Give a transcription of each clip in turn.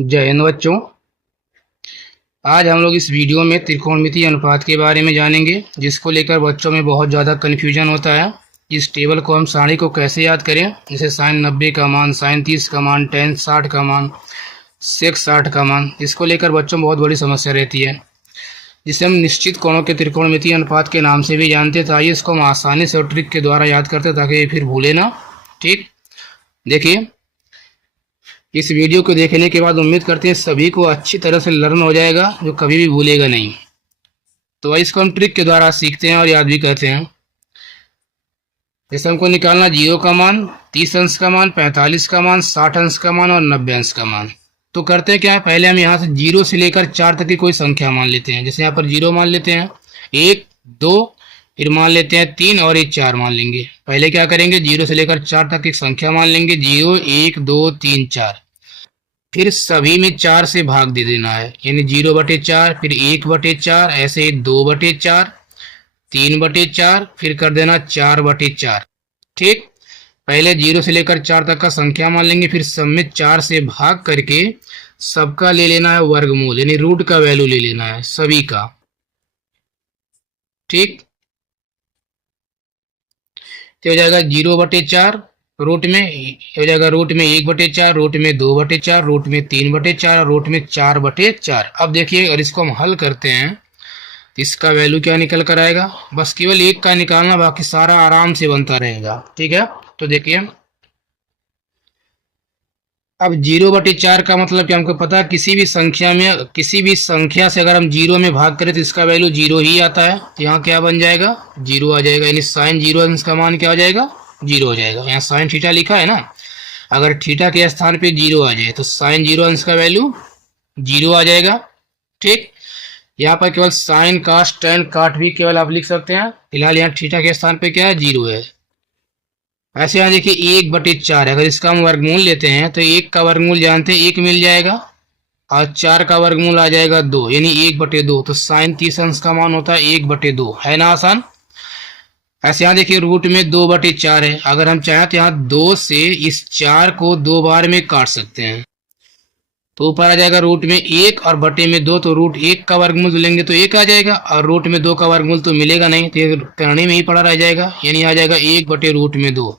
जय हिंद बच्चों। आज हम लोग इस वीडियो में त्रिकोणमितीय अनुपात के बारे में जानेंगे, जिसको लेकर बच्चों में बहुत ज़्यादा कन्फ्यूजन होता है। इस टेबल को हम सारणी को कैसे याद करें, जैसे साइन 90 का मान, साइन 30 का मान, टेन 60 का मान, सेक 60 का मान, इसको लेकर बच्चों में बहुत बड़ी समस्या रहती है, जिसे हम निश्चित कोणों के त्रिकोणमितीय अनुपात के नाम से भी जानते हैं। तो आइए इसको हम आसानी से और ट्रिक के द्वारा याद करते हैं, ताकि ये फिर भूले ना। ठीक, देखिए, इस वीडियो को देखने के बाद उम्मीद करते हैं सभी को अच्छी तरह से लर्न हो जाएगा, जो कभी भी भूलेगा नहीं। तो इसको हम ट्रिक के द्वारा सीखते हैं और याद भी करते हैं। जैसे हमको निकालना 0 का मान, 30 अंश का मान, 45 का मान, 60 अंश का मान और 90 अंश का मान। तो करते हैं क्या है, पहले हम यहाँ से 0 से लेकर 4 तक की कोई संख्या मान लेते हैं। जैसे यहाँ पर 0 मान लेते हैं, 1 2, फिर मान लेते हैं 3 और एक 4 मान लेंगे। पहले क्या करेंगे, 0 से लेकर 4 तक की संख्या मान लेंगे, 0 1 2 3 4। फिर सभी में 4 से भाग दे देना है, यानी 0/4, फिर 1/4, ऐसे 2/4, 3/4, फिर कर देना 4/4। ठीक, पहले 0 से लेकर 4 तक का संख्या मान लेंगे, फिर सब में 4 से भाग करके सबका ले लेना है वर्गमूल, यानी रूट का वैल्यू ले लेना है सभी का। ठीक, तो हो जाएगा 0/4 रूट में, हो जाएगा रूट में 1/4, रूट में 2/4, रूट में 3/4, रूट में 4/4। अब देखिए, और इसको हम हल करते हैं तो इसका वैल्यू क्या निकल कर आएगा, बस केवल एक का निकालना, बाकी सारा आराम से बनता रहेगा। ठीक है, तो देखिए, अब 0/4 का मतलब क्या, हमको पता है किसी भी संख्या में, किसी भी संख्या से अगर हम 0 में भाग करें तो इसका वैल्यू 0 ही आता है। तो यहाँ क्या बन जाएगा, 0 आ जाएगा, यानी साइन 0 अंश का मान क्या हो जाएगा, 0 हो जाएगा। यहाँ साइन थीटा लिखा है ना, अगर थीटा के स्थान पे 0 आ जाए तो साइन 0 अंश का वैल्यू 0 आ जाएगा। ठीक, यहाँ पर केवल साइन कास टेन काट भी केवल आप लिख सकते हैं, फिलहाल यहाँ थीटा के स्थान पे क्या है, 0 है। ऐसे यहाँ देखिए 1/4 है, अगर इसका हम वर्गमूल लेते हैं तो 1 का वर्गमूल जानते हैं 1 मिल जाएगा, और 4 का वर्गमूल आ जाएगा 2, यानी 1/2। तो साइन 30 अंश का मान होता है 1/2, है ना आसान। ऐसे यहाँ देखिए रूट में 2/4 है, अगर हम चाहें तो यहाँ 2 से इस 4 को 2 बार में काट सकते हैं, तो ऊपर आ जाएगा रूट में 1 और बटे में 2, तो रूट 1 का वर्गमूल लेंगे तो 1 आ जाएगा, और रूट में 2 का वर्गमूल तो मिलेगा नहीं, तो ये करने में ही पड़ा रह जाएगा, यानी आ जाएगा 1/√2।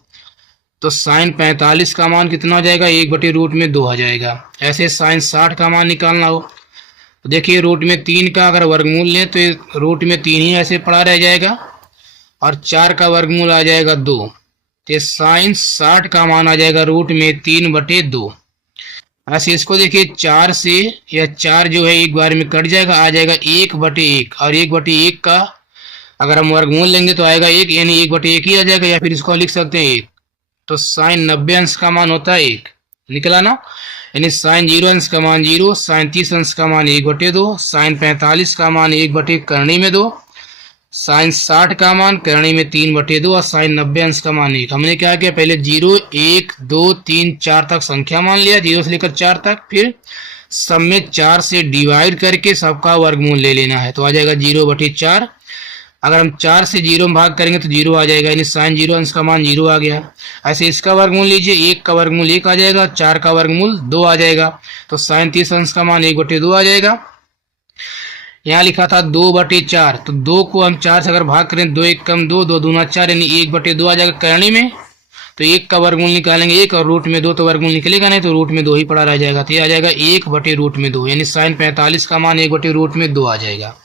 तो साइन 45 का मान कितना हो जाएगा, 1/√2 आ जाएगा। ऐसे साइन 60 का मान निकालना हो तो देखिए, रूट में 3 का अगर वर्गमूल लें तो रूट में 3 ही ऐसे पड़ा रह जाएगा, और 4 का वर्गमूल आ जाएगा 2, तो साइन 60 का मान आ जाएगा रूट में 3/2। ऐसे इसको देखिए, 4 से या 4 जो है एक बार में कट जाएगा, आ जाएगा 1/1, और 1/1 का अगर हम वर्गमूल लेंगे तो आएगा 1, यानी 1/1 ही आ जाएगा, या फिर इसको लिख सकते हैं 1। तो साइन 90 अंश का मान होता है 1, निकला ना, यानी साइन 0 अंश का मान 0, साइन 30 अंश का मान 1/2, साइन 45 का मान 1/2 साइन 60 का मान करणी में 3/2 और साइन 90 अंश का मान 1। हमने क्या किया, पहले 0 1 2 3 4 तक संख्या मान लिया, 0 से लेकर 4 तक, फिर सब में 4 से डिवाइड करके सबका वर्गमूल ले लेना है, तो आ जाएगा 0/4। अगर हम 4 से 0 में भाग करेंगे तो 0 आ जाएगा, यानी साइन 0 अंश का मान 0 आ गया। ऐसे इसका वर्गमूल लीजिए, 1 का वर्गमूल 1 आ जाएगा, 4 का वर्गमूल 2 आ जाएगा, तो साइन 30 अंश का मान 1/2 आ जाएगा। यहाँ लिखा था 2/4, तो 2 को हम 4 से अगर भाग करें, 2 1 कम 2, 2 दूना 4, यानी 1/2 आ जाएगा करणी में। तो 1 का वर्गमूल निकालेंगे 1, और रूट में 2 तो वर्गमूल निकलेगा नहीं, तो रूट में 2 ही पड़ा रह जाएगा, तो ये आ जाएगा 1/√2, यानी साइन 45 का मान 1/√2 आ जाएगा।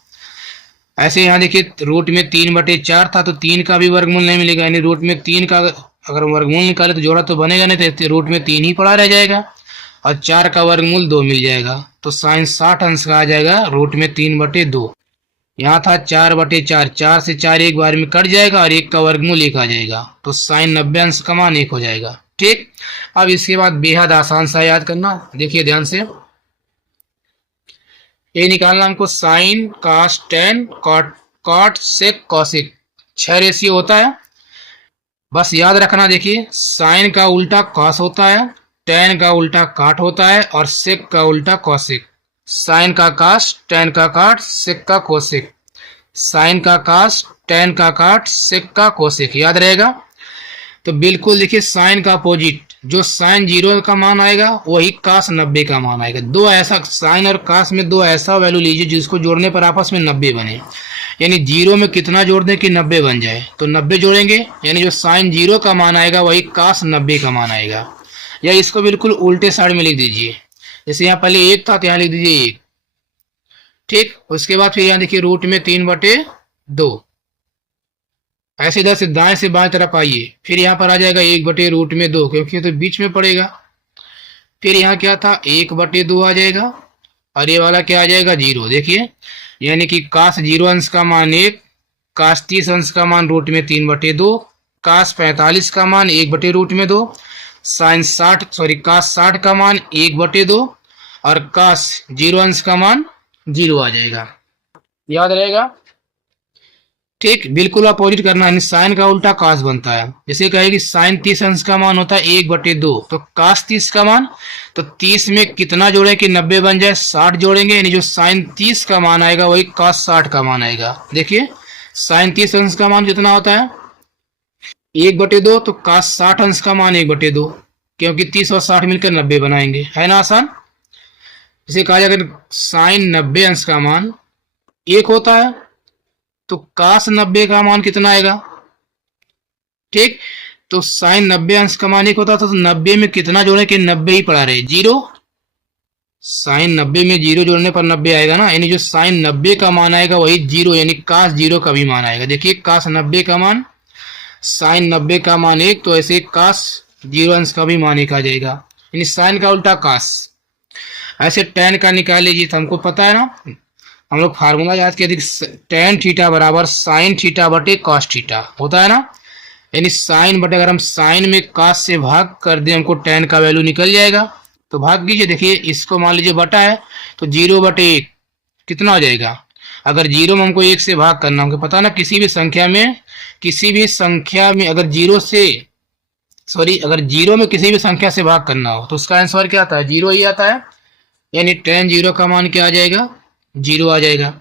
ऐसे यहाँ देखिए, रूट में 3/4 था, तो 3 का भी वर्गमूल नहीं मिलेगा, यानी रूट में 3 का अगर वर्गमूल निकाले तो जोड़ा तो बनेगा नहीं, तो रूट में 3 ही पड़ा रह जाएगा, और 4 का वर्गमूल 2 मिल जाएगा, तो साइन 60 अंश का आ जाएगा रूट में 3/2। यहाँ था 4/4, 4 से 4 एक बार में कट जाएगा, और 1 का वर्गमूल 1 आ जाएगा, तो साइन 90 अंश का मान 1 हो जाएगा। ठीक, अब इसके बाद बेहद आसान सा याद करना, देखिए ध्यान से, ये निकालना हमको sine cos tan cot sec cosec 6 ratio होता है। बस याद रखना, देखिए साइन का उल्टा कॉस होता है, टेन का उल्टा काट होता है, और सेक का उल्टा कॉसिक। साइन का कास, टेन का काट, सेक का कोसेक, साइन का कास, टेन का काट, सेक का कोसेक, याद रहेगा। तो बिल्कुल देखिए, साइन का अपोजिट जो साइन 0 का मान आएगा वही कास 90 का मान आएगा। दो ऐसा साइन और कास में दो ऐसा वैल्यू लीजिए जिसको जोड़ने पर आपस में 90 बने। यानी 0 में कितना जोड़ दें कि 90 बन जाए, तो 90 जोड़ेंगे, यानी जो साइन 0 का मान आएगा वही कास 90 का मान आएगा। या इसको बिल्कुल उल्टे साइड में लिख दीजिए, जैसे यहाँ पहले 1 था तो यहाँ लिख दीजिए 1। ठीक, उसके बाद फिर यहाँ देखिए रूट में 3/2। ऐसे इधर से दाएं से बाएं तरफ आइए, फिर यहाँ पर आ जाएगा 1/√2, क्योंकि तो बीच में पड़ेगा। फिर यहाँ क्या था 1/2 आ जाएगा, और ये वाला क्या आ जाएगा 0। देखिए यानी कि कास 0 अंश का मान 1, कास 30 अंश का मान रूट में 3/2, कास 45 का मान 1/√2, साइन 60 कास 60 का मान 1/2, और कास 0 अंश का मान 0 आ जाएगा। याद रहेगा। ठीक, बिल्कुल अपोजिट करना है, साइन का उल्टा कास बनता है। जैसे कहे कि साइन 30 अंश का मान होता है 1/2, तो कास 30 का मान, तो 30 में कितना जोड़े कि 90 बन जाए, 60 जोड़ेंगे, यानी जो साइन 30 का मान आएगा वही कास 60 का मान आएगा। देखिए साइन 30 अंश का मान कितना होता है 1/2, तो कास 60 अंश का मान 1/2, क्योंकि 30 और 60 मिलकर 90 बनाएंगे, है ना आसान। इसे कहा जाए अगर साइन 90 अंश का मान 1 होता है तो कास 90 का मान कितना आएगा। ठीक, तो साइन 90 अंश का मान 1 होता था, तो 90 में कितना जोड़े कि 90 ही पड़ा रहे, 0। साइन 90 में 0 जोड़ने पर 90 आएगा ना, यानी जो साइन 90 का मान आएगा वही 0, यानी कास 0 का भी मान आएगा। देखिए कास 90 का मान, साइन 90 का मान 1, तो ऐसे कास 0 अंश का भी मान 1 आ जाएगा, यानी साइन का उल्टा कास। ऐसे टेन का निकाल लीजिए, तो हमको पता है ना, हम लोग फार्मूला याद किया था, टेन थीटा बराबर साइन थीटा बटे कॉस थीटा होता है ना। यानी साइन बटे, अगर हम साइन में कॉस से भाग कर दें हमको टेन का वैल्यू निकल जाएगा। तो भाग कीजिए, देखिए इसको मान लीजिए बटा है, तो 0/1 कितना हो जाएगा। अगर 0 में हमको 1 से भाग करना, हमको पता ना किसी भी संख्या में अगर 0 में किसी भी संख्या से भाग करना हो तो उसका आंसर क्या आता है 0 ही आता है, यानी टेन 0 का मान क्या आ जाएगा 0 आ जाएगा।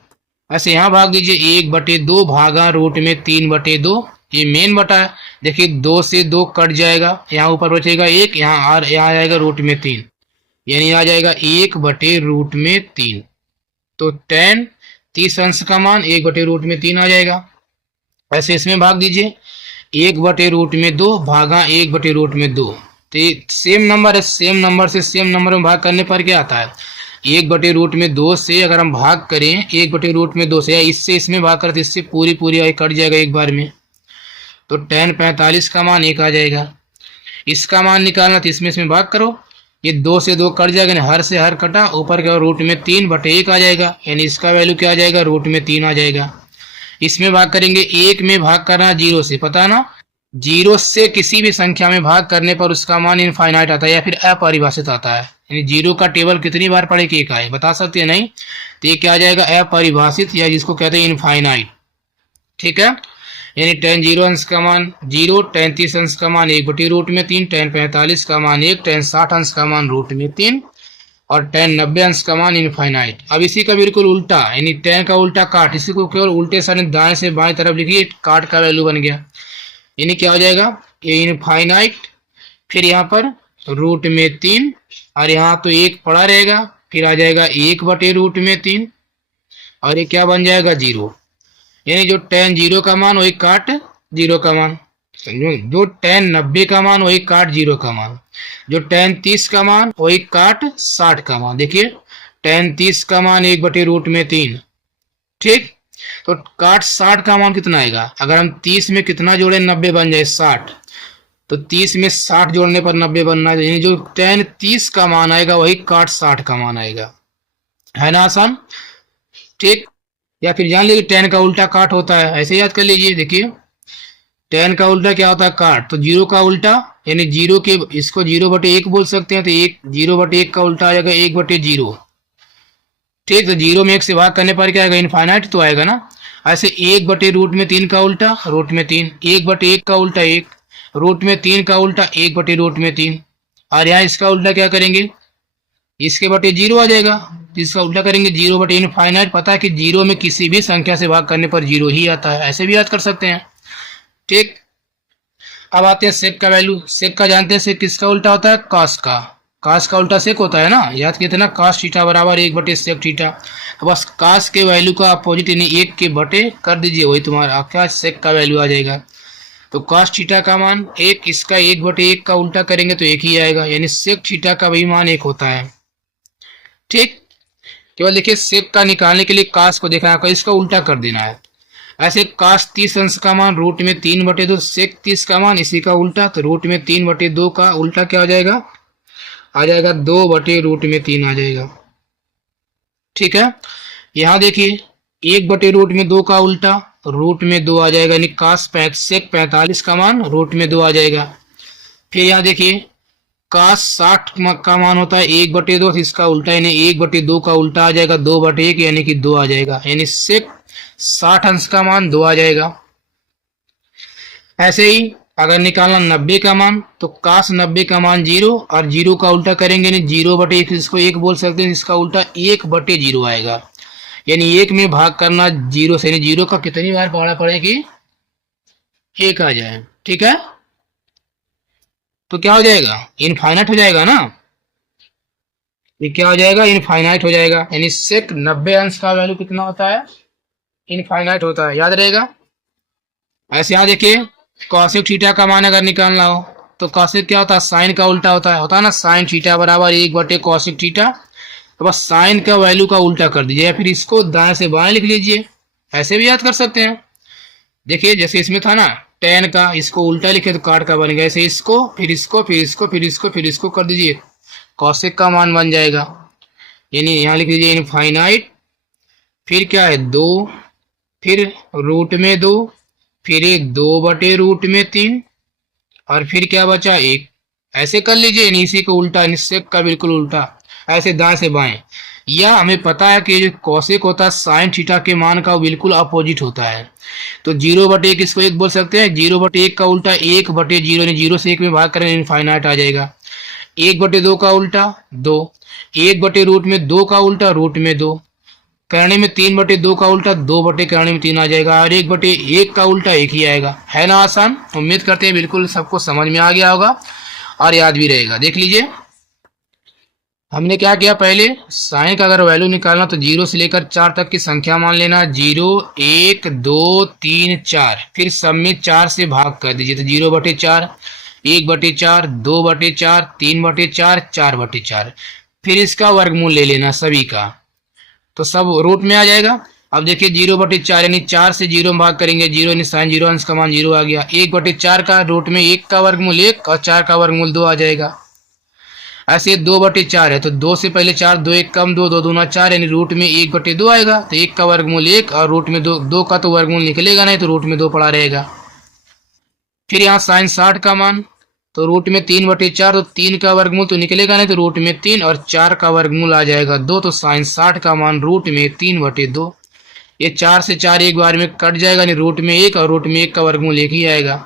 ऐसे यहाँ भाग दीजिए 1/2 भागा रूट में 3/2, ये मेन बटा है। देखिए 2 से 2 कट जाएगा, यहाँ ऊपर बचेगा 1, यहाँ आ जाएगा रूट में 3, यानी आ जाएगा 1/√3। तो टेन 30 अंश का मान 1/√3 आ जाएगा। ऐसे इसमें भाग दीजिए 1/√2 भागा 1/√2, तो सेम नंबर है, सेम नंबर से सेम नंबर में भाग करने पर क्या आता है 1/√2 से अगर हम भाग करें 1/√2 से, या इससे इसमें भाग करते इससे पूरी आई कट जाएगा एक बार में, तो टेन 45 का मान 1 आ जाएगा। इसका मान निकालना तो इसमें भाग करो, ये 2 से 2 कट जाएगा, हर से हर कटा, ऊपर क्या रूट में 3/1 आ जाएगा, यानी इसका वैल्यू क्या आ जाएगा रूट में 3 आ जाएगा। इसमें भाग करेंगे 1 में भाग करना 0 से, पता ना 0 से किसी भी संख्या में भाग करने पर उसका मान इनफाइनाइट आता है या फिर अपरिभाषित आता है। यानी 0 का टेबल कितनी बार पढ़े कि 1 आए, बता सकते हैं नहीं, तो ये क्या आ जाएगा अपरिभाषित, या जिसको कहते हैं इनफाइनाइट। ठीक है, यानी टेन 0 अंश का मान 0, टेन 30 अंश का मान 1/√3, टेन 45 का मान 1, टेन 60 अंश का मान √3, और टेन 90 अंश का मान इनफाइनाइट। अब इसी का बिल्कुल उल्टा, यानी टेन का उल्टा काट, इसी को केवल उल्टे साइड दाएं से बाएं तरफ लिखिए, काट का वैल्यू बन गया, यानी क्या हो जाएगा ये इनफाइनाइट, फिर यहाँ पर रूट में 3, और यहाँ तो 1 पड़ा रहेगा, फिर आ जाएगा 1/√3, और ये क्या बन जाएगा 0, यानी जो टेन 0 का मान वही काट 0 का मान, जो टेन 90 का मान वही काट 0 का मान, जो टेन 30 का मान वही काट 60 का मान। देखिए टेन 30 का मान 1/√3, ठीक, तो काट 60 का मान कितना आएगा, अगर हम 30 में कितना जोड़े 90 बन जाए 60, तो 30 में 60 जोड़ने पर 90 बनना है, यानी जो टेन 30 का मान आएगा वही काट 60 का मान आएगा, है ना आसान। ठीक, या फिर जान लीजिए टेन का उल्टा काट होता है, ऐसे याद कर लीजिए। देखिए टेन का उल्टा क्या होता है काट, तो 0 का उल्टा, यानी 0 के इसको 0/1 बोल सकते हैं, तो 0/1 का उल्टा आ जाएगा 1/0। ठीक, तो 0 में 1 से भाग करने पर क्या आएगा इनफाइनाइट तो आएगा ना। ऐसे 1/√3 का उल्टा √3, 1/1 का उल्टा 1, √3 का उल्टा 1/√3, और यहाँ इसका उल्टा क्या करेंगे इसके बटे 0 आ जाएगा, इसका उल्टा करेंगे 0/इनफाइनाइट। पता है कि 0 में किसी भी संख्या से भाग करने पर 0 ही आता है, ऐसे भी याद कर सकते हैं। ठीक, अब आते हैं सेक का वैल्यू। सेक का जानते हैं, सेक किसका उल्टा होता है? कास का। कास का उल्टा सेक होता है ना, याद किए थे ना, कास थीटा बराबर 1/सेक थीटा। तो बस कास के वैल्यू का अपोजिट यानी 1 के बटे कर दीजिए, वही तुम्हारा क्या सेक का वैल्यू आ जाएगा। तो कास थीटा का मान 1, इसका 1/1 का उल्टा करेंगे तो 1 ही आएगा, यानी सेक थीटा का भी मान 1 होता है। ठीक, केवल देखिए सेक का निकालने के लिए कास को देखना है, इसका उल्टा कर देना है। ऐसे कास 30 अंश का मान √3/2, सेक 30 का मान इसी का उल्टा, तो √3/2 का उल्टा क्या हो जाएगा? आ जाएगा 2/√3 आ जाएगा। ठीक है, यहाँ देखिए 1/√2 का उल्टा √2 आ जाएगा, यानी कास सेक 45 का मान √2 आ जाएगा। फिर यहाँ देखिए कास 60 का मान होता है 1/2, इसका उल्टा यानी 1/2 का उल्टा आ जाएगा 2/1 यानी कि 2 आ जाएगा, यानी सेक 60 अंश का मान 2 आ जाएगा। ऐसे ही अगर निकालना 90 का मान, तो कास 90 का मान 0 और 0 का उल्टा करेंगे, यानी 0/1, इसको 1 बोल सकते हैं, इसका उल्टा 1/0 आएगा, यानी 1 में भाग करना 0 से, यानी 0 का कितनी बार पढ़ा पड़ेगी? 1 आ जाए। ठीक है, तो क्या हो जाएगा? इनफाइनाइट हो जाएगा ना, ये क्या हो जाएगा? इनफाइनाइट हो जाएगा, यानी सेक 90 अंश का वैल्यू कितना होता है? इनफाइनाइट होता है, याद रहेगा। ऐसे यहाँ देखिए कॉसेक थीटा का मान अगर निकालना हो, तो कॉसेक क्या होता है? साइन का उल्टा होता है ना, साइन थीटा बराबर 1/कॉसेक थीटा। तो बस साइन का वैल्यू का उल्टा कर दीजिए, या फिर इसको दाएं से बाएं लिख लीजिए, ऐसे भी याद कर सकते हैं। देखिए जैसे इसमें था ना टेन का, इसको उल्टा लिखे तो काट का बनेगा, ऐसे इसको फिर इसको फिर इसको फिर इसको फिर इसको कर दीजिए, कॉसेक का मान बन जाएगा। यानी यहाँ लिख दीजिए इनफाइनाइट, फिर क्या है 2, फिर √2, फिर एक 2/√3, और फिर क्या बचा 1। ऐसे कर लीजिए, यानी इसी को उल्टा, यानी सेक का बिल्कुल उल्टा, ऐसे दाएं से बाएं। या हमें पता है कि जो कॉसेक होता है साइन थीटा के मान का वो बिल्कुल अपोजिट होता है, तो 0/1 इसको 1 बोल सकते हैं। 0/1 का उल्टा 1/0, यानी 0 से 1 में भाग करें इनफाइनाइट आ जाएगा। 1/2 का उल्टा 2, 1/√2 का उल्टा √2, करने में 3/2 का उल्टा 2/करने में 3 आ जाएगा, और 1/1 का उल्टा 1 ही आएगा। है ना आसान? उम्मीद करते हैं बिल्कुल सबको समझ में आ गया होगा और याद भी रहेगा। देख लीजिए हमने क्या किया, पहले साइन का अगर वैल्यू निकालना तो 0 से लेकर 4 तक की संख्या मान लेना, 0, 1, 2, 3, 4, फिर सब में 4 से भाग कर दीजिए, तो 0/4, 1/4, 2/4, 3/4, 4/4, फिर इसका वर्गमूल ले लेना सभी का, तो सब रूट में आ जाएगा। अब देखिए 0/4 यानी 4 से 0 में भाग करेंगे, 0 यानी साइन 0 अंश का मान 0 आ गया। 1/4 का रूट में 1 का वर्गमूल 1 और 4 का वर्गमूल 2 आ जाएगा। ऐसे 2/4 है तो 2 से पहले 4, 2 1 कम 2, 2 दूना 4, यानी रूट में 1/2 आएगा, तो 1 का वर्गमूल 1 और रूट में 2 का तो वर्गमूल निकलेगा नहीं, तो रूट में 2 पड़ा रहेगा। फिर यहाँ साइन 60 का मान, तो रूट में 3/4, तो 3 का वर्गमूल तो निकलेगा नहीं, तो रूट में 3 और 4 का वर्गमूल आ जाएगा 2, तो साइन 60 का मान रूट में 3/2। ये 4 से 4 एक बार में कट जाएगा, यानी रूट में 1 और रूट में 1 का वर्गमूल 1 ही आएगा।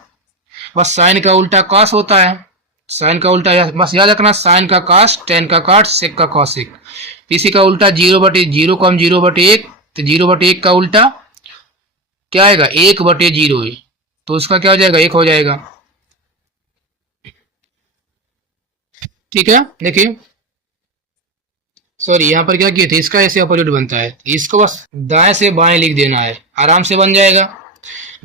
बस साइन का उल्टा कॉस होता है, साइन का उल्टा बस याद रखना, साइन का कॉस, टेन का कॉट, सेक का कॉसेक। इसी का उल्टा 0/0 को हम 0/1, तो 0/1 का उल्टा क्या आएगा? 1/0, तो उसका क्या हो जाएगा? 1 हो जाएगा। ठीक है, देखिए सॉरी यहाँ पर क्या किए थे, इसका ऐसे अपोजिट बनता है, इसको बस दाएं से बाएं लिख देना है, आराम से बन जाएगा।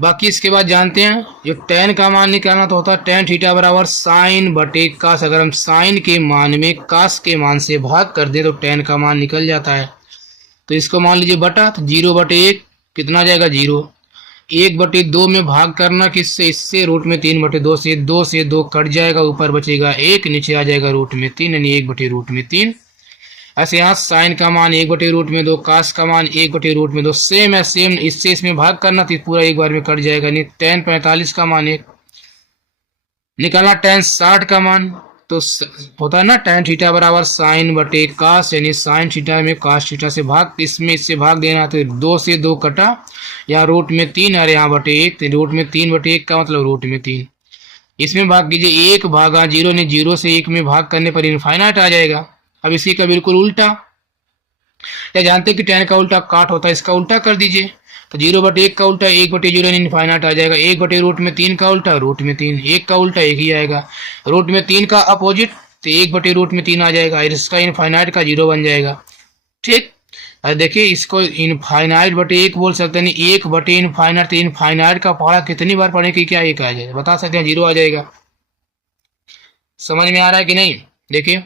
बाकी इसके बाद जानते हैं जो टेन का मान निकालना तो होता है टेन थीटा बराबर sin/कास। अगर हम साइन के मान में कास के मान से भाग कर दें तो टेन का मान निकल जाता है। तो इसको मान लीजिए बटा, तो 0/1 कितना आ जाएगा? 0। 1/2 में भाग करना किससे? इससे, रूट में 3/2 से, 2 से 2 कट जाएगा, ऊपर बचेगा 1, नीचे आ जाएगा रूट में 3, यानी 1/√3। ऐसे यहाँ साइन का मान 1/√2, कास का मान 1/√2, सेम है सेम, इससे इसमें भाग करना तो पूरा एक बार में कट जाएगा, नहीं टेन 45 का मान 1 निकालना, टेन 60 का मान, तो होता है ना टेन थीटा बराबर sin/कास, यानी साइन थीटा में कास थीटा से भाग, इसमें इससे भाग देना, तो 2 से 2 कटा, यहाँ रूट में 3 और यहाँ /1, तो रूट में 3/1 का मतलब रूट में 3, इसमें भाग कीजिए 1/0, ने 0 से 1 में भाग करने पर इनफाइनाइट आ जाएगा। अब इसी का बिल्कुल उल्टा, या जानते हैं कि टेन का उल्टा काट होता है, इसका उल्टा कर दीजिए, तो 0/1 का उल्टा 1/0 इनफाइनाइट आ जाएगा। 1/√3 का उल्टा √3, 1 का उल्टा 1 ही आएगा। √3 का अपोजिट तो 1/√3 आ जाएगा, और इसका इनफाइनाइट का 0 बन जाएगा। ठीक, और देखिए इसको इनफाइनाइट बटे 1 बोल सकते हैं, 1 बटे इनफाइनाइट, तो इनफाइनाइट का पहाड़ा कितनी बार पढ़े कि क्या 1 आ जाएगा, बता सकते हैं, 0 आ जाएगा। समझ में आ रहा है कि नहीं? देखिए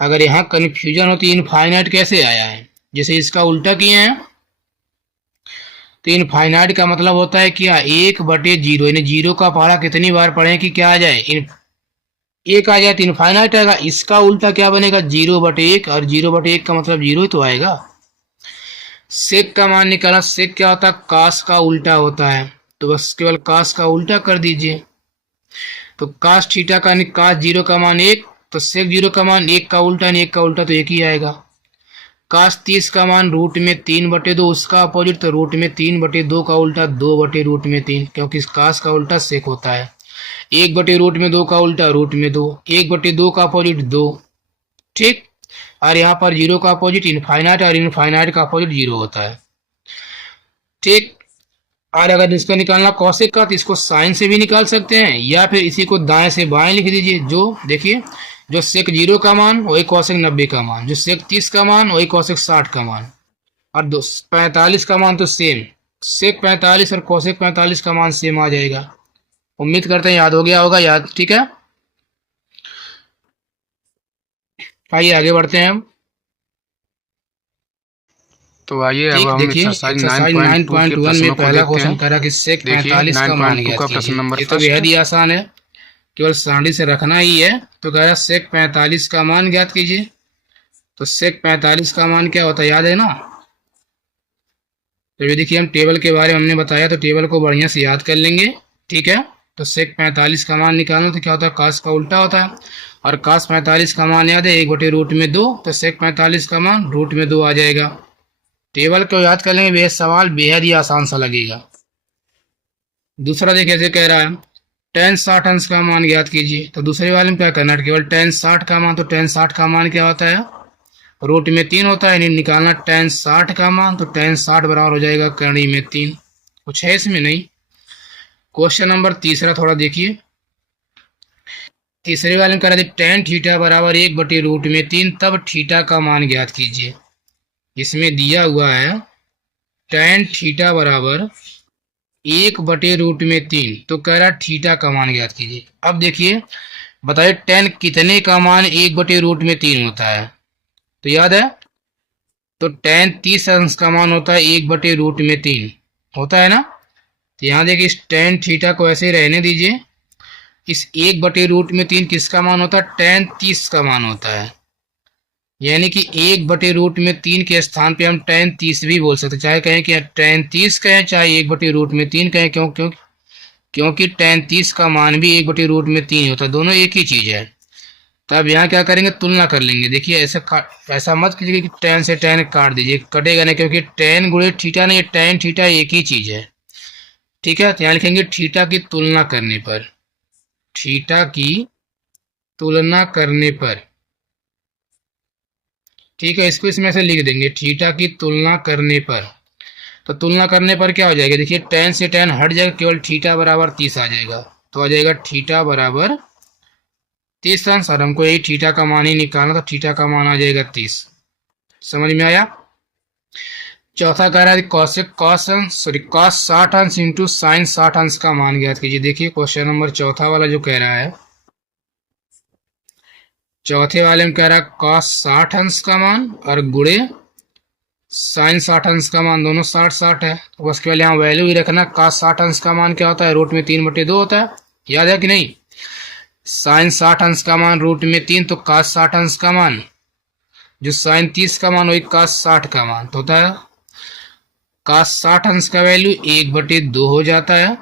अगर यहाँ कंफ्यूजन हो तो इनफाइनाइट कैसे आया है, जैसे इसका उल्टा किए हैं, तो इनफाइनाइट का मतलब होता है क्या 1/0, यानी 0 का पहाड़ा कितनी बार पढ़े कि क्या आ जाए, 1 आ जाए तो इनफाइनाइट आएगा। इसका उल्टा क्या बनेगा 0/1, और 0/1 का मतलब 0 ही तो आएगा। सेक का मान निकाला, सेक क्या होता है, कास का उल्टा होता है, तो बस केवल कास का उल्टा कर दीजिए। तो कास थीटा का कास 0 का मान 1, तो सेक 0 का मान 1 का उल्टा, 1 का उल्टा तो 1 ही आएगा। कास 30 का मान √3/2, उसका अपोजिट तो √3/2 का उल्टा 2/√3, क्योंकि इस कास का उल्टा सेक होता है। 1/√2 का उल्टा √2, 1/2 का अपोजिट 2। ठीक, और यहाँ पर 0 का अपोजिट इनफाइनाइट, और इनफाइनाइट का अपोजिट 0 होता है। ठीक, और अगर इसका निकालना कौशिक का तो इसको साइन से भी निकाल सकते हैं, या फिर इसी को दाएं से बाएं लिख दीजिए। जो देखिए जो सेक 0 का मान वही कौशिक 90 का मान, जो सेक 30 का मान वही कौशिक 60 का मान, और 45 का मान तो सेम, सेक 45 और कौशिक 45 का मान सेम आ जाएगा। उम्मीद करते हैं याद हो गया होगा। याद, ठीक है, आइए आगे बढ़ते हैं हम। तो आइए अब ठीक, हम देखिए एक्सरसाइज एक्सरसाइज 9.2 के 9.1 में प्रश्नों को पहला देखते क्वेश्चन हैं। करा कि सेक देखिए 45 का मान 9.2 ज्ञात का प्रश्न कीजिए। नंबर ये तो फर्स्ट बेहद है। ही आसान है, केवल सारणी से रखना ही है। तो कह रहा सेक 45 का मान ज्ञात कीजिए। तो सेक 45 का मान क्या होता है, याद है ना? तो ये देखिए हम टेबल के बारे में हमने बताया, तो टेबल को बढ़िया से याद कर लेंगे। ठीक है, तो सेक 45 का मान निकालना तो क्या होता है, कास का उल्टा होता है, और कास 45 का मान याद है 1/√2, तो सेक 45 का मान √2 आ जाएगा। टेबल को याद कर लेंगे, बेहद सवाल बेहद ही आसान सा लगेगा। दूसरा देखिए ऐसे कह रहा है tan 60 अंश का मान ज्ञात कीजिए। तो दूसरे वाले में क्या करना है, केवल tan 60 का मान, तो tan 60 का मान क्या होता है, √3 होता है, निकालना tan 60 का मान, तो tan 60 बराबर हो जाएगा करणी में 3। कुछ है इसमें नहीं। क्वेश्चन नंबर तीसरा थोड़ा देखिए, तीसरे वाले में कह रहे थे tan थीटा बराबर 1/√3, तब थीटा का मान ज्ञात कीजिए। इसमें दिया हुआ है tan थीटा बराबर 1/√3, तो कह रहा थीटा का मान ज्ञात कीजिए। अब देखिए बताइए tan कितने का मान 1/√3 होता है, तो याद है, तो tan 30 अंश का मान होता है 1/√3 होता है ना। तो यहाँ देखिए इस tan थीटा को ऐसे ही रहने दीजिए। इस 1/√3 किसका मान होता है, tan 30 का मान होता है, यानी कि 1/√3 के स्थान पे हम tan 30 भी बोल सकते, चाहे कहें कि tan 30 कहें, चाहे 1/√3 कहें। क्यों क्यों क्योंकि tan 30 का मान भी 1/√3 होता है, दोनों एक ही चीज है। तो अब यहाँ क्या करेंगे, तुलना कर लेंगे। देखिए ऐसा मत कीजिए कि tan से tan काट दीजिए, कटेगा नहीं, क्योंकि tan गुणे थीटा नहीं, tan थीटा एक ही चीज है। ठीक है, तो यहाँ लिखेंगे थीटा की तुलना करने पर, थीटा की तुलना करने पर। ठीक है, इसको इसमें से लिख देंगे, थीटा की तुलना करने पर। तो तुलना करने पर क्या हो जाएगा, देखिए tan से tan हट जाएगा, केवल थीटा बराबर 30 आ जाएगा। तो आ जाएगा थीटा बराबर 30 अंश, और हमको यही थीटा का मान ही निकालना, तो थीटा का मान आ जाएगा 30। समझ में आया? चौथा कह रहा है cos 60 अंश इंटू साइन 60 अंश का मान ज्ञात कीजिए। देखिए क्वेश्चन नंबर चौथा वाला जो कह रहा है, चौथे वाले में कह रहा है cos 60 अंश का मान और गुणे साइन 60 अंश का मान, दोनों 60 है। तो बस केवल यहाँ वैल्यू ही रखना, cos 60 अंश का मान क्या होता है, √3/2 होता है, याद है कि नहीं। साइन 60 अंश का मान √3, तो cos 60 अंश का मान, जो साइन 30 का मान वही cos 60 का मान, तो होता है cos 60 अंश का वैल्यू 1/2 हो जाता है,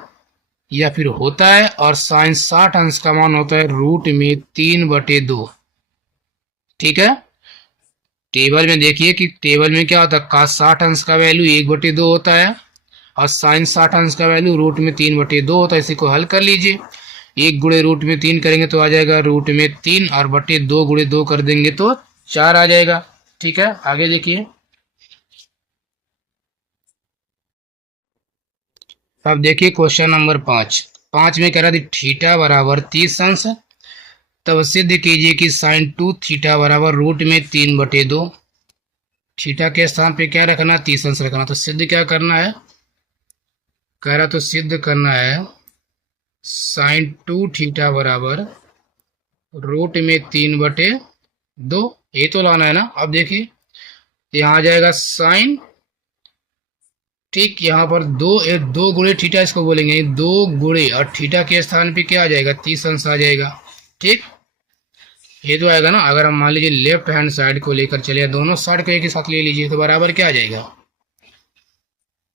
या फिर होता है, और साइन 60 अंश का मान होता है √3/2। ठीक है, टेबल में देखिए कि टेबल में क्या होता है, cos 60 अंश का वैल्यू 1/2 होता है, और साइन 60 अंश का वैल्यू √3/2 होता है। इसी को हल कर लीजिए, 1 गुणे √3 करेंगे तो आ जाएगा √3, और बटे 2 गुणे 2 कर देंगे तो 4 आ जाएगा। ठीक है, आगे देखिए, अब देखिए क्वेश्चन नंबर 5। 5 में कह रहा था थीटा बराबर 30 अंश, तब सिद्ध कीजिए कि साइन 2 थीटा बराबर रूट में 3/2। थीटा के स्थान पे क्या रखना, 30 अंश रखना। तो सिद्ध क्या करना है, कह रहा तो सिद्ध करना है साइन 2 थीटा बराबर रूट में 3/2, ये तो लाना है ना। अब देखिए यहाँ आ जाएगा साइन, ठीक, यहाँ पर दो गुणे थीटा इसको बोलेंगे, 2 गुणे, और थीटा के स्थान पे क्या आ जाएगा, 30 अंश आ जाएगा। ठीक, ये तो आएगा ना। अगर हम मान लीजिए लेफ्ट हैंड साइड को लेकर चले, दोनों साइड को एक ही साथ ले लीजिए, तो बराबर क्या आ जाएगा,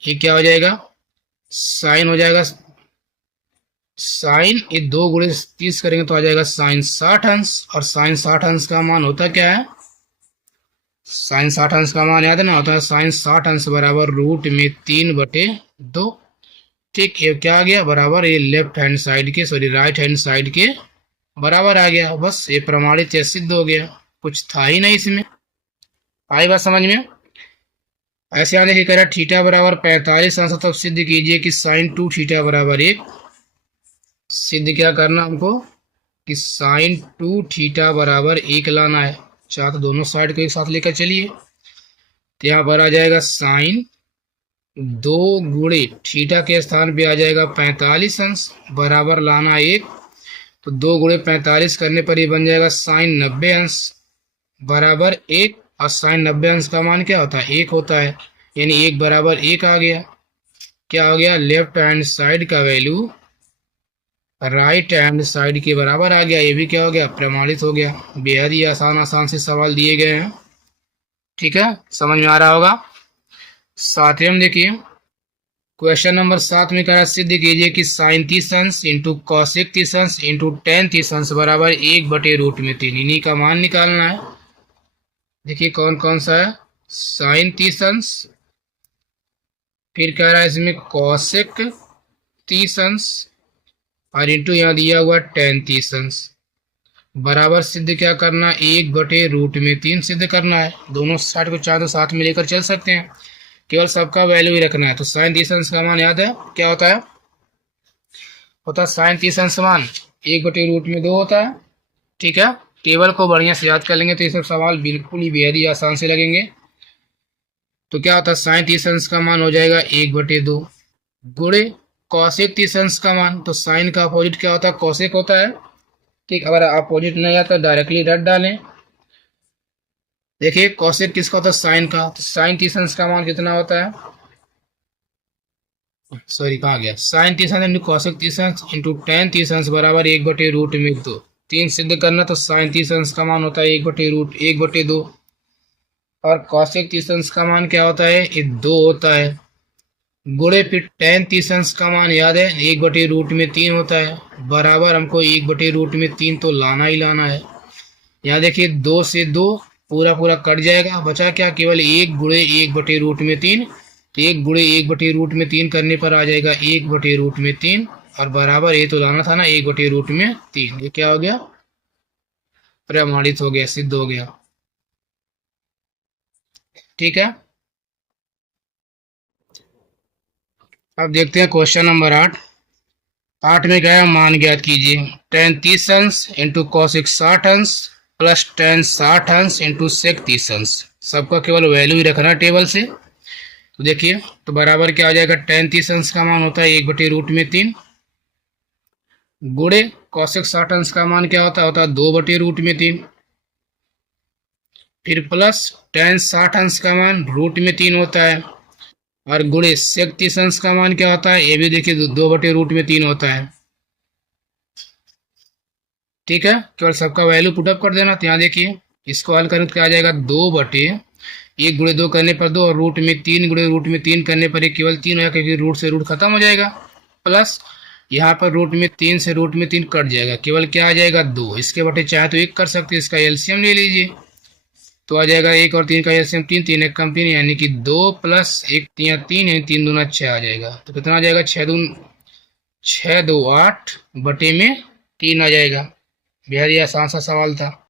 ये क्या हो जाएगा, साइन हो जाएगा, साइन ये 2 गुणे 30 करेंगे तो आ जाएगा साइन 60 अंश। और साइन 60 अंश का मान होता क्या है, साइन 60 अंश का मान याद है ना, होता है साइन 60 अंश बराबर रूट में 3/2। ठीक, ये क्या आ गया, बराबर ये लेफ्ट हैंड साइड के, सॉरी राइट हैंड साइड के बराबर आ गया। बस ये प्रमाणित या सिद्ध हो गया, कुछ था ही नहीं इसमें। आई बात समझ में। ऐसे आने की कह रहा थीटा बराबर 45 अंश, तब सिद्ध कीजिए कि साइन 2 थीटा बराबर 1। सिद्ध क्या करना हमको, कि साइन 2 थीटा बराबर 1 लाना है। चाहे तो दोनों साइड को एक साथ लेकर चलिए, तो यहाँ पर आ जाएगा साइन 2 गुणे थीटा के स्थान पे आ जाएगा 45 अंश बराबर लाना 1। तो 2 गुणे 45 करने पर ये बन जाएगा साइन 90 अंश बराबर 1। और साइन 90 अंश का मान क्या होता है, 1 होता है, यानी 1 बराबर 1 आ गया। क्या हो गया, लेफ्ट हैंड साइड का वैल्यू राइट हैंड साइड के बराबर आ गया। ये भी क्या हो गया, प्रमाणित हो गया। बेहद ही आसान आसान से सवाल दिए गए हैं। ठीक है, समझ में आ रहा होगा। सातवें में देखिए क्वेश्चन नंबर 7 में कह रहा सिद्ध कीजिए कि साइन 30 अंश इंटू कॉसेक 30 अंश इंटू टेन 30 अंश बराबर 1/√3। इन्हीं का मान निकालना है। देखिए कौन कौन सा है, साइन 30 अंश, फिर कह रहा है इसमें कॉसेक 30 अंश, और इंटू यहाँ दिया हुआ टेन 30 अंश बराबर सिद्ध क्या करना, 1/√3 सिद्ध करना है। दोनों साइड को चाहे तो साथ में लेकर चल सकते हैं, केवल सबका वैल्यू ही रखना है। तो साइन 30 अंश का मान याद है क्या होता है, होता है साइन 30 अंश मान 1/√2 होता है। ठीक है, टेबल को बढ़िया से याद कर लेंगे तो ये सब सवाल बिल्कुल ही बेहद ही आसान से लगेंगे। तो क्या होता है, साइन 30 अंश का मान हो जाएगा 1/2 गुणे कॉसेक 30 अंश का मान। तो साइन का अपोजिट क्या होता है, कॉसेक होता है। ठीक, अगर अपोजिट नहीं आता तो डायरेक्टली रट डालें। देखिए कॉसेक किसका होता है, साइन का। तो साइन 30 अंश का मान कितना होता है, सॉरी कहा गया, साइन 30 अंश इंटू कॉसेक 30 अंश इंटू टेन 30 अंश बराबर 1/√2। 3 सिद्ध करना तो साइन 30 अंश का मान होता है 1/2 और कॉसेक 30 अंश का मान क्या होता है, ये 2 होता है गुणे फिर टेन 30 अंश का मान याद है 1/√3 होता है बराबर हमको 1/√3 तो लाना ही लाना है। यहाँ देखिए 2 से 2 पूरा पूरा कट जाएगा, बचा क्या, केवल 1 गुणे 1/√3। तो 1 गुणे 1/√3 करने पर आ जाएगा 1/√3 और बराबर ये तो लाना था ना 1/√3। ये क्या हो गया, प्रमाणित हो गया, सिद्ध हो गया। ठीक है, अब देखते हैं क्वेश्चन नंबर 8। 8 में क्या है, मान ज्ञात कीजिए टेन 30 अंश इंटू कॉसेक 60 अंश प्लस टेन 60 अंश इंटू सेक 30 अंश। सबका केवल वैल्यू ही रखना टेबल से। तो देखिए तो बराबर क्या आ जाएगा, टेन 30 अंश का मान होता है 1/√3 गुणे कॉसेक 60 अंश का मान क्या होता है 2/√3, फिर प्लस टेन 60 अंश का मान √3 होता है और गुणे सेक 30 अंश का मान क्या होता है, ये भी देखिए 2/√3 होता है। ठीक है, केवल सबका वैल्यू पुटअप कर देना। तो यहाँ देखिए इसको हल करें तो क्या आ जाएगा, 2/1 गुणे 2 करने पर 2 और √3 गुणे √3 करने पर ये केवल 3 होगा क्योंकि रूट से रूट खत्म हो जाएगा। प्लस यहाँ पर √3 से √3 कट जाएगा, केवल क्या आ जाएगा 2। इसके बटे चाहे तो 1 कर सकते, इसका एलसीएम ले लीजिए तो आ जाएगा 1 और 3 का एलसीएम 3, 3 एक कम 3 यानी कि 2 + 1 3 यानी 3 दूना 6 आ जाएगा। तो कितना आ जाएगा, 6 2 8 बटे में 3 आ जाएगा। बेहद ही आसान सा सवाल था।